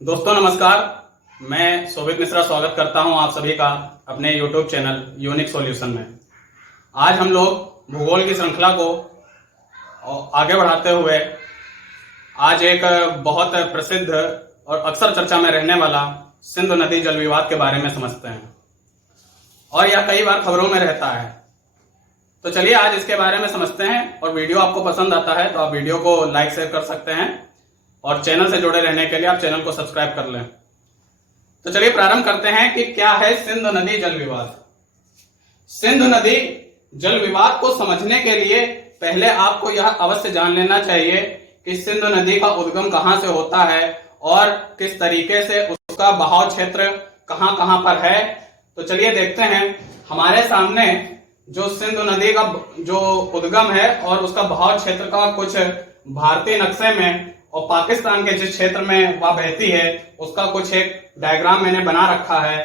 दोस्तों नमस्कार। मैं शोभित मिश्रा स्वागत करता हूं आप सभी का अपने YouTube चैनल यूनिक सॉल्यूशन में। आज हम लोग भूगोल की श्रृंखला को आगे बढ़ाते हुए आज एक बहुत प्रसिद्ध और अक्सर चर्चा में रहने वाला सिंधु नदी जल विवाद के बारे में समझते हैं और यह कई बार खबरों में रहता है। तो चलिए आज इसके बारे में समझते हैं और वीडियो आपको पसंद आता है तो आप वीडियो को लाइक शेयर कर सकते हैं और चैनल से जुड़े रहने के लिए आप चैनल को सब्सक्राइब कर लें। तो चलिए प्रारंभ करते हैं कि क्या है सिंधु नदी जल विवाद। सिंधु नदी जल विवाद को समझने के लिए पहले आपको यह अवश्य जान लेना चाहिए कि सिंधु नदी का उद्गम कहां से होता है और किस तरीके से उसका बहाव क्षेत्र कहां कहां पर है। तो चलिए देखते हैं। हमारे सामने जो सिंधु नदी का जो उद्गम है और उसका बहाव क्षेत्र का कुछ भारतीय नक्शे में और पाकिस्तान के जिस क्षेत्र में वह बहती है उसका कुछ एक डायग्राम मैंने बना रखा है।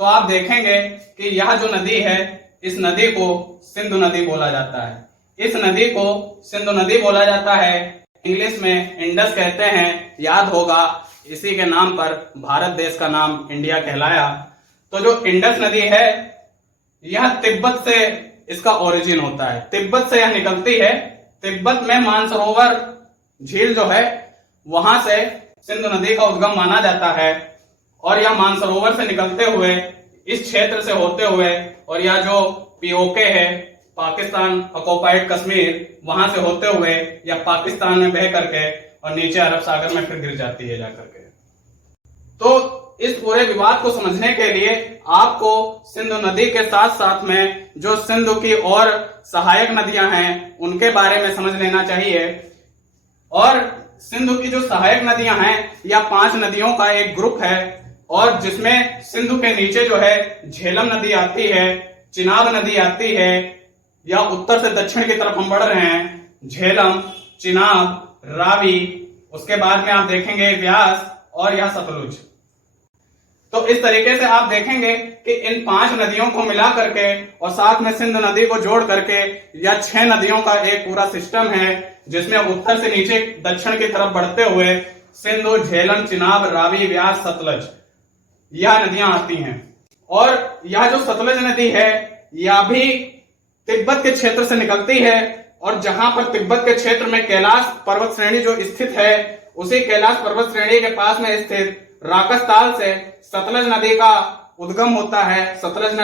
तो आप देखेंगे कि यह जो नदी है इस नदी को सिंधु नदी बोला जाता है। इस नदी को सिंधु नदी बोला जाता है। इंग्लिश में इंडस कहते हैं, याद होगा इसी के नाम पर भारत देश का नाम इंडिया कहलाया। तो जो इंडस नदी है यह तिब्बत से इसका ओरिजिन होता है। तिब्बत से यह निकलती है। तिब्बत में मानसरोवर झील जो है वहां से सिंधु नदी का उद्गम माना जाता है और यह मानसरोवर से निकलते हुए इस क्षेत्र से होते हुए और यह जो पीओके है पाकिस्तान ऑक्युपाइड कश्मीर वहां से होते हुए यह पाकिस्तान में बह करके और नीचे अरब सागर में फिर गिर जाती है जाकर के। तो इस पूरे विवाद को समझने के लिए आपको सिंधु नदी के साथ साथ में जो सिंधु की और सहायक नदियां हैं उनके बारे में समझ लेना चाहिए। और सिंधु की जो सहायक नदियां हैं या 5 नदियों का एक ग्रुप है और जिसमें सिंधु के नीचे जो है झेलम नदी आती है, चिनाब नदी आती है, या उत्तर से दक्षिण की तरफ हम बढ़ रहे हैं, झेलम, चिनाब, रावी, उसके बाद में आप देखेंगे व्यास और यह सतलुज। तो इस तरीके से आप देखेंगे कि इन 5 नदियों को मिला करके और साथ में सिंधु नदी को जोड़ करके यह 6 नदियों का एक पूरा सिस्टम है जिसमें उत्तर से नीचे दक्षिण की तरफ बढ़ते हुए सिंधु, झेलम, चिनाब, रावी, व्यास, सतलज यह नदियां आती हैं। और यह जो सतलज नदी है यह भी तिब्बत के क्षेत्र से निकलती है और जहां पर तिब्बत के क्षेत्र में कैलाश पर्वत श्रेणी जो स्थित है उसी कैलाश पर्वत श्रेणी के पास में स्थित राकसताल से सतलज नदी का उद्गम होता है। सतलज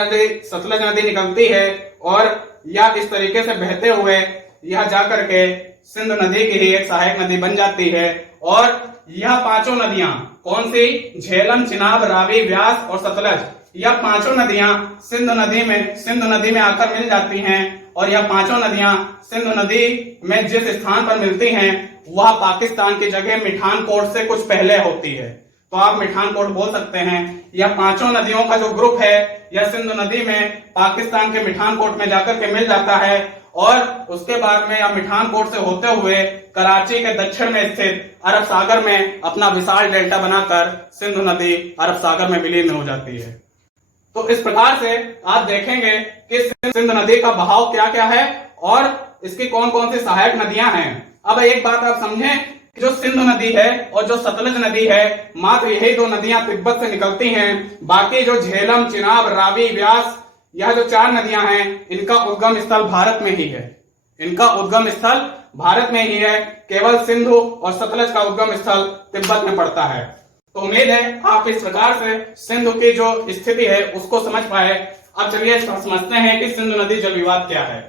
नदी निकलती है और यह इस तरीके से बहते हुए यह जाकर के सिंधु नदी की ही एक सहायक नदी बन जाती है। और यह 5 नदियां कौन सी, झेलम, चिनाब, रावी, व्यास और सतलज, यह 5 नदियां सिंधु नदी में आकर मिल जाती हैं। और यह 5 नदियां सिंधु नदी में जिस स्थान पर मिलती हैं वह पाकिस्तान की जगह मिठानकोट से कुछ पहले होती है। तो आप मिठानकोट बोल सकते हैं। यह 5 नदियों का जो ग्रुप है यह सिंधु नदी में पाकिस्तान के मिठानकोट में जाकर के मिल जाता है और उसके बाद में यह मिठानकोट से होते हुए कराची के दक्षिण में स्थित अरब सागर में अपना विशाल डेल्टा बनाकर सिंधु नदी अरब सागर में विलीन हो जाती है। तो इस प्रकार से आप देखेंगे कि सिंधु नदी का बहाव क्या क्या है और इसकी कौन कौन सी सहायक नदियां हैं। अब एक बात आप समझें, जो सिंधु नदी है और जो सतलज नदी है मात्र यही 2 नदियां तिब्बत से निकलती हैं। बाकी जो झेलम, चिनाब, रावी, व्यास यह जो 4 नदियां हैं इनका उद्गम स्थल भारत में ही है। इनका उद्गम स्थल भारत में ही है। केवल सिंधु और सतलज का उद्गम स्थल तिब्बत में पड़ता है। तो उम्मीद है आप इस प्रकार से सिंधु की जो स्थिति है उसको समझ पाए। अब चलिए समझते हैं कि सिंधु नदी जल विवाद क्या है।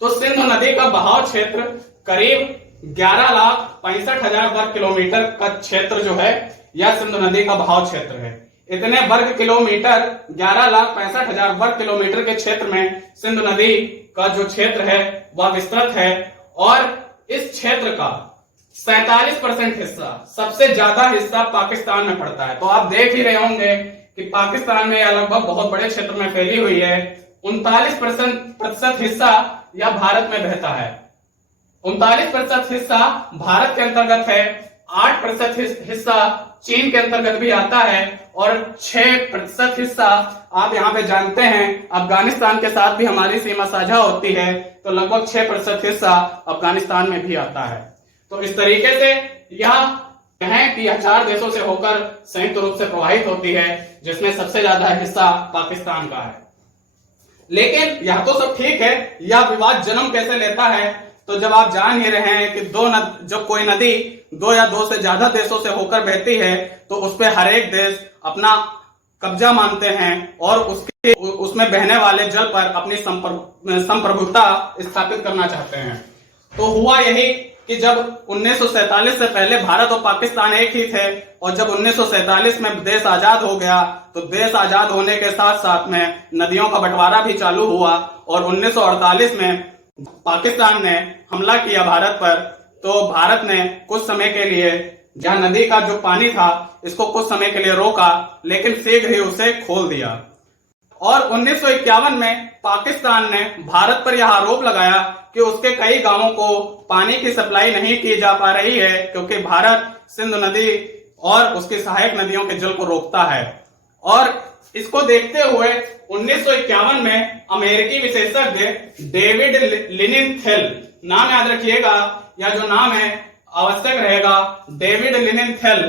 तो सिंधु नदी का बहाव क्षेत्र करीब 11,65,000 वर्ग किलोमीटर का क्षेत्र जो है यह सिंधु नदी का बहाव क्षेत्र है। इतने वर्ग किलोमीटर 11,65,000 वर्ग किलोमीटर के क्षेत्र में सिंधु नदी का जो क्षेत्र है वह विस्तृत है और इस क्षेत्र का 47% हिस्सा, सबसे ज्यादा हिस्सा पाकिस्तान में पड़ता है। तो आप देख ही रहे होंगे कि पाकिस्तान में यह लगभग बहुत बड़े क्षेत्र में फैली हुई है। 39% हिस्सा यह भारत में बहता है। 39% हिस्सा भारत के अंतर्गत है, 8% हिस्सा चीन के अंतर्गत भी आता है और 6% हिस्सा आप यहाँ पे जानते हैं अफगानिस्तान के साथ भी हमारी सीमा साझा होती है, तो लगभग 6% हिस्सा अफगानिस्तान में भी आता है। तो इस तरीके से यह है कि यह 4 देशों से होकर संयुक्त रूप से प्रवाहित होती है, जिसमें सबसे ज्यादा हिस्सा पाकिस्तान का है। लेकिन यह तो सब ठीक है, यह विवाद जन्म कैसे लेता है? तो जब आप जान ही रहे हैं कि जब कोई नदी 2 या 2 से ज्यादा देशों से होकर बहती है तो उस पर हर एक देश अपना कब्जा मानते हैं और उसमें बहने वाले जल पर अपनी संप्रभुता स्थापित करना चाहते हैं। तो हुआ यही कि जब 1947 से पहले भारत और पाकिस्तान एक ही थे, और जब 1947 में देश आजाद हो गया तो देश आजाद होने के साथ साथ में नदियों का बंटवारा भी चालू हुआ, और 1948 में पाकिस्तान ने हमला किया भारत पर। तो भारत ने कुछ समय के लिए जहां नदी का जो पानी था इसको कुछ समय के लिए रोका, लेकिन शीघ्र ही उसे खोल दिया। और 1951 में पाकिस्तान ने भारत पर यह आरोप लगाया कि उसके कई गांवों को पानी की सप्लाई नहीं की जा पा रही है, क्योंकि भारत सिंधु नदी और उसकी सहायक नदियों के जल को रोकता है। और इसको देखते हुए 1951 में अमेरिकी विशेषज्ञ डेविड लिनेनथेल, नाम याद रखिएगा, यह जो नाम है आवश्यक रहेगा, डेविड लिनेनथेल,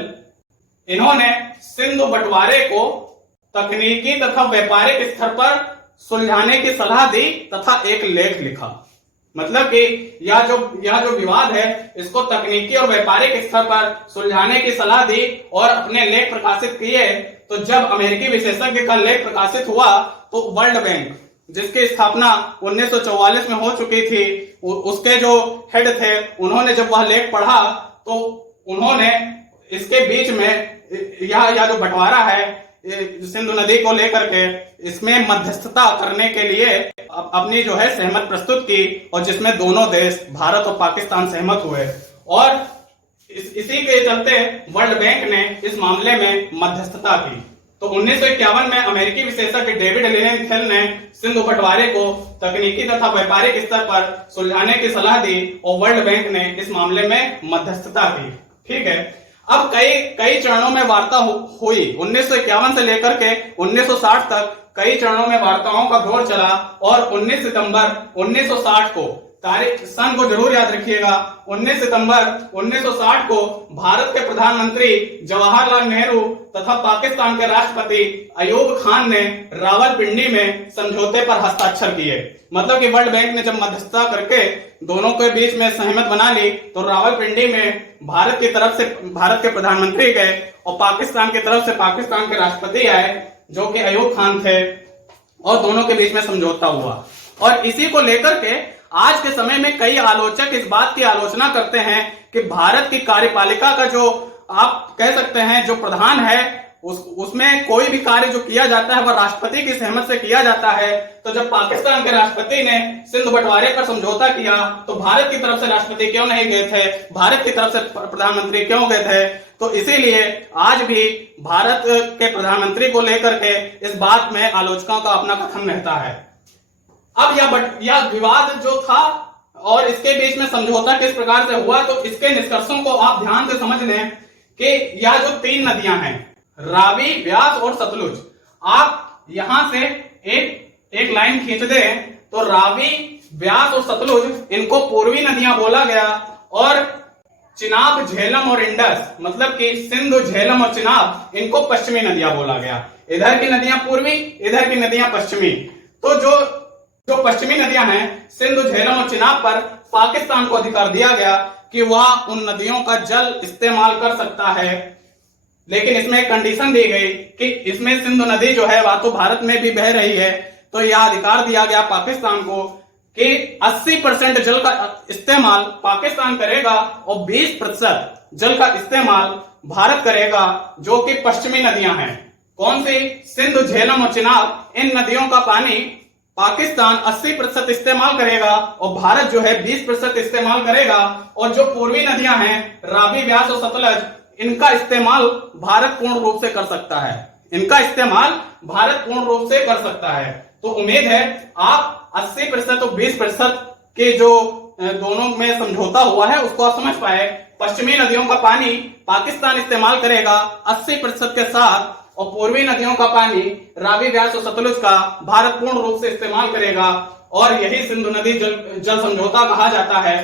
इन्होंने सिंधु बंटवारे को तकनीकी तथा व्यापारिक स्तर पर सुलझाने की सलाह दी तथा एक लेख लिखा। मतलब कि यह जो विवाद है इसको तकनीकी और व्यापारिक स्तर पर सुलझाने की सलाह दी और अपने लेख प्रकाशित किए। तो जब अमेरिकी विशेषज्ञ का लेख प्रकाशित हुआ तो वर्ल्ड बैंक, जिसकी स्थापना 1944 में हो चुकी थी, उसके जो हेड थे, उन्होंने जब वह लेख पढ़ा तो उन्होंने इसके बीच में यह जो बंटवारा है सिंधु नदी को लेकर के, इसमें मध्यस्थता करने के लिए अपनी जो है सहमत प्रस्तुत की, और जिसमें दोनों देश भारत और पाकिस्तान सहमत हुए। और इसी के चलते वर्ल्ड बैंक ने इस मामले में मध्यस्थता की। तो 1951 में अमेरिकी विशेषज्ञ डेविड लिनेनथेल ने सिंधु बंटवारे को तकनीकी तथा व्यापारिक स्तर पर सुलझाने की सलाह दी और वर्ल्ड बैंक ने इस मामले में मध्यस्थता की। ठीक है, अब कई चरणों में वार्ता हुई। 1951 से लेकर के 1960 तक कई चरणों में वार्ताओं का दौर चला, और 19 सितंबर 1960 को, तारीख सन को जरूर याद रखिएगा, 19 सितंबर 1960 को भारत के प्रधानमंत्री जवाहरलाल नेहरू तथा पाकिस्तान के राष्ट्रपति अयूब खान ने रावलपिंडी में समझौते पर हस्ताक्षर किए। मतलब कि वर्ल्ड बैंक ने जब मध्यस्थता करके दोनों के बीच में सहमत बना ली तो रावलपिंडी में भारत की तरफ से भारत के प्रधानमंत्री गए और पाकिस्तान की तरफ से पाकिस्तान के राष्ट्रपति आए जो कि अयूब खान थे, और दोनों के बीच में समझौता हुआ। और इसी को लेकर के आज के समय में कई आलोचक इस बात की आलोचना करते हैं कि भारत की कार्यपालिका का जो आप कह सकते हैं जो प्रधान है उसमें कोई भी कार्य जो किया जाता है वह राष्ट्रपति की सहमति से किया जाता है। तो जब पाकिस्तान के राष्ट्रपति ने सिंधु बंटवारे पर समझौता किया तो भारत की तरफ से राष्ट्रपति क्यों नहीं गए थे, भारत की तरफ से प्रधानमंत्री क्यों गए थे? तो इसीलिए आज भी भारत के प्रधानमंत्री को लेकर के इस बात में आलोचकों का अपना कथन रहता है। अब यह विवाद जो था और इसके बीच में समझौता किस प्रकार से हुआ, तो इसके निष्कर्षों को आप ध्यान से समझ लें कि यह जो 3 नदियां हैं, रावी, व्यास और सतलुज, आप यहां से एक लाइन खींच दें तो रावी, व्यास और सतलुज, इनको पूर्वी नदियां बोला गया, और चिनाब, झेलम और इंडस, मतलब कि सिंधु, झेलम और चिनाब, इनको पश्चिमी नदियां बोला गया। इधर की नदियां पूर्वी, इधर की नदियां पश्चिमी। तो जो पश्चिमी नदियां हैं, सिंधु, झेलम और चिनाब पर पाकिस्तान को अधिकार दिया गया कि वह उन नदियों का जल इस्तेमाल कर सकता है। लेकिन इसमें एक कंडीशन दी गई कि इसमें सिंधु नदी जो है वह तो भारत में भी बह रही है, तो यह अधिकार दिया गया पाकिस्तान को कि 80% जल का इस्तेमाल पाकिस्तान करेगा और 20% जल का इस्तेमाल भारत करेगा, जो कि पश्चिमी नदियां हैं। कौन सी? सिंधु, झेलम और चिनाब। इन नदियों का पानी पाकिस्तान 80% इस्तेमाल करेगा और भारत जो है 20% इस्तेमाल करेगा, और जो पूर्वी नदियां हैं, रावी, व्यास और सतलज, इनका इस्तेमाल भारत पूर्ण रूप से कर सकता है। इनका इस्तेमाल भारत पूर्ण रूप से कर सकता है। तो उम्मीद है आप 80% और 20% के जो दोनों में समझौता हुआ है उसको आप समझ पाए। पश्चिमी नदियों का पानी पाकिस्तान इस्तेमाल करेगा 80% के साथ, और पूर्वी नदियों का पानी रावी, व्यास और सतलुज का भारत पूर्ण रूप से इस्तेमाल करेगा, और यही सिंधु नदी जल समझौता कहा जाता है।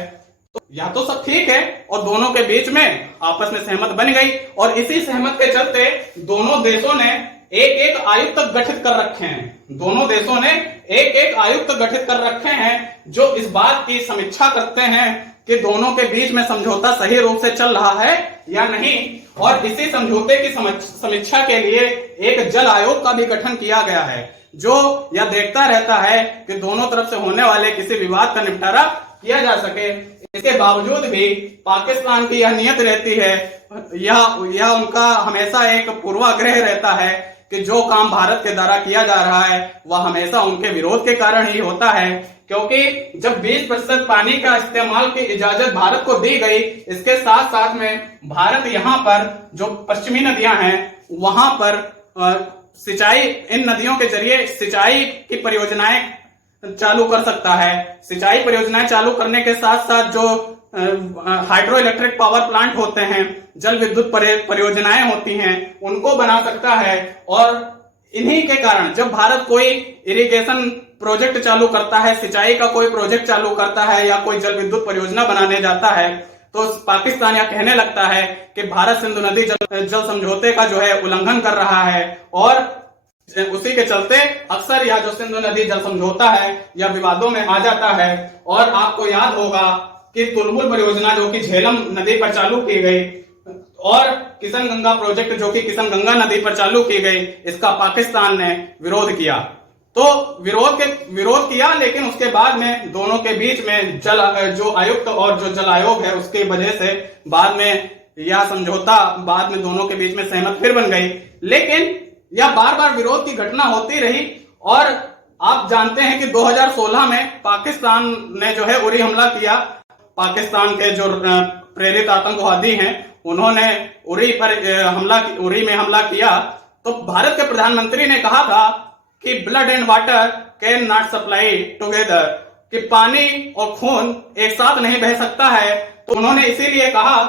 तो यह तो सब ठीक है और दोनों के बीच में आपस में सहमत बन गई और इसी सहमत के चलते दोनों देशों ने एक एक आयुक्त गठित कर रखे हैं। दोनों देशों ने एक एक आयुक्त गठित कर रखे हैं जो इस बात की समीक्षा करते हैं कि दोनों के बीच में समझौता सही रूप से चल रहा है या नहीं। और इसी समझौते की समीक्षा के लिए एक जल आयोग का भी गठन किया गया है जो यह देखता रहता है कि दोनों तरफ से होने वाले किसी विवाद का निपटारा किया जा सके। इसके बावजूद भी पाकिस्तान की यह नियत रहती है, यह उनका हमेशा एक पूर्वाग्रह रहता है कि जो काम भारत के द्वारा किया जा रहा है वह हमेशा उनके विरोध के कारण ही होता है। क्योंकि जब 20% पानी का इस्तेमाल की इजाजत भारत को दी गई, इसके साथ साथ में भारत यहाँ पर जो पश्चिमी नदियां हैं वहां पर सिंचाई, इन नदियों के जरिए सिंचाई की परियोजनाएं चालू कर सकता है। सिंचाई परियोजनाएं चालू करने के साथ साथ जो हाइड्रो इलेक्ट्रिक पावर प्लांट होते हैं, जल विद्युत परियोजनाएं होती हैं, उनको बना सकता है। और इन्हीं के कारण जब भारत कोई इरिगेशन प्रोजेक्ट चालू करता है, सिंचाई का कोई प्रोजेक्ट चालू करता है या कोई जल विद्युत परियोजना बनाने जाता है, तो पाकिस्तान यह कहने लगता है कि भारत सिंधु नदी जल समझौते का जो है उल्लंघन कर रहा है। और उसी के चलते अक्सर यह जो सिंधु नदी जल समझौता है यह विवादों में आ जाता है। और आपको याद होगा कि तुलबुल परियोजना जो कि झेलम नदी पर चालू की गई और किशन गंगा प्रोजेक्ट जो कि किशन गंगा नदी पर चालू की गई, इसका पाकिस्तान ने विरोध किया। तो विरोध किया, लेकिन उसके बाद में दोनों के बीच में जो आयुक्त और जो जल आयोग है उसकी वजह से बाद में यह समझौता बाद में दोनों के बीच में सहमत फिर बन गई। लेकिन यह बार बार विरोध की घटना होती रही और आप जानते हैं कि 2016 में पाकिस्तान ने जो है उरी हमला किया। पाकिस्तान के जो प्रेरित आतंकवादी हैं उन्होंने उरी में हमला किया। तो भारत के प्रधानमंत्री ने कहा था कि blood and water can not supply together, कि पानी और खून एक साथ नहीं बह सकता है। तो उन्होंने इसीलिए कहा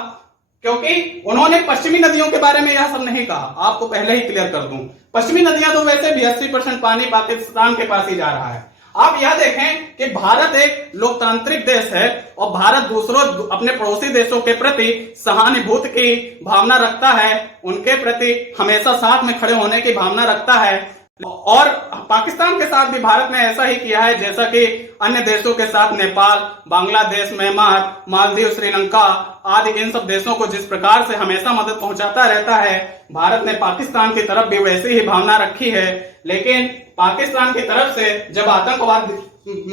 क्योंकि उन्होंने पश्चिमी नदियों के बारे में यह सब नहीं कहा। आपको पहले ही क्लियर कर दूं, पश्चिमी नदियां तो वैसे भी 80% पानी पाकिस्तान के पास ही जा रहा है। आप यह देखें कि भारत एक लोकतांत्रिक देश है और भारत दूसरों अपने पड़ोसी देशों के प्रति सहानुभूति की भावना रखता है, उनके प्रति हमेशा साथ में खड़े होने की भावना रखता है। और पाकिस्तान के साथ भी भारत ने ऐसा ही किया है, जैसा कि अन्य देशों के साथ नेपाल, बांग्लादेश, म्यांमार, मालदीव, श्रीलंका आदि इन सब देशों को जिस प्रकार से हमेशा मदद पहुंचाता रहता है, भारत ने पाकिस्तान की तरफ भी वैसी ही भावना रखी है। लेकिन पाकिस्तान की तरफ से जब आतंकवाद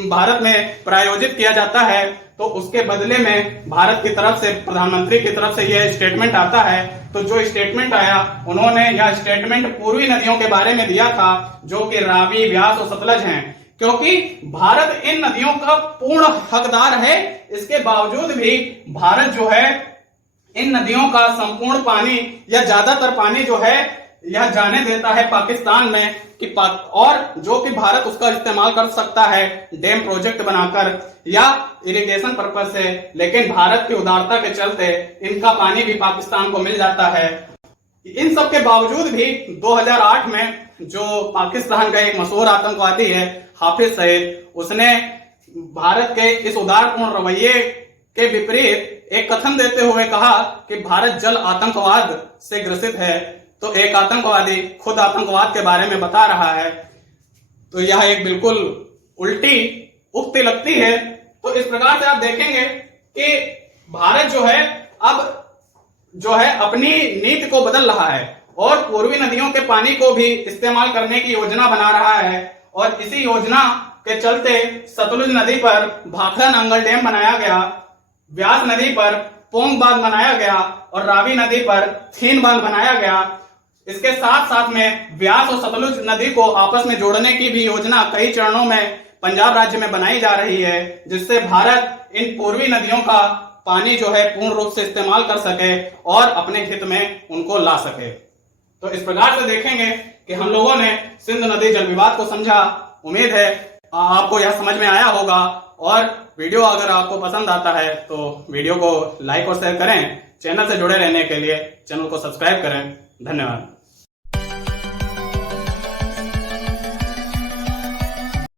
भारत में प्रायोजित किया जाता है तो उसके बदले में भारत की तरफ से, प्रधानमंत्री की तरफ से यह स्टेटमेंट आता है। तो जो स्टेटमेंट आया, उन्होंने यह स्टेटमेंट पूर्वी नदियों के बारे में दिया था जो कि रावी, व्यास और सतलज हैं। क्योंकि भारत इन नदियों का पूर्ण हकदार है, इसके बावजूद भी भारत जो है इन नदियों का संपूर्ण पानी या ज्यादातर पानी जो है यह जाने देता है पाकिस्तान में कि और जो कि भारत उसका इस्तेमाल कर सकता है डैम प्रोजेक्ट बनाकर या इरिगेशन पर्पज से। लेकिन भारत की उदारता के चलते इनका पानी भी पाकिस्तान को मिल जाता है। इन सब के बावजूद भी 2008 में जो पाकिस्तान का एक मशहूर आतंकवादी है हाफिज सईद, उसने भारत के इस उदारपूर्ण रवैये के विपरीत एक कथन देते हुए कहा कि भारत जल आतंकवाद से ग्रसित है। तो एक आतंकवादी खुद आतंकवाद के बारे में बता रहा है, तो यह एक बिल्कुल उल्टी उक्ति लगती है। तो इस प्रकार से आप देखेंगे कि भारत जो है अब जो है अपनी नीति को बदल रहा है और पूर्वी नदियों के पानी को भी इस्तेमाल करने की योजना बना रहा है। और इसी योजना के चलते सतलुज नदी पर भाखड़ा नांगल डैम बनाया गया, व्यास नदी पर पोंग बांध बनाया गया और रावी नदी पर थीन बांध बनाया गया। इसके साथ साथ में व्यास और सतलुज नदी को आपस में जोड़ने की भी योजना कई चरणों में पंजाब राज्य में बनाई जा रही है, जिससे भारत इन पूर्वी नदियों का पानी जो है पूर्ण रूप से इस्तेमाल कर सके और अपने हित में उनको ला सके। तो इस प्रकार से देखेंगे कि हम लोगों ने सिंध नदी जल विवाद को समझा। उम्मीद है आपको यह समझ में आया होगा। और वीडियो अगर आपको पसंद आता है तो वीडियो को लाइक और शेयर करें। चैनल से जुड़े रहने के लिए चैनल को सब्सक्राइब करें। धन्यवाद।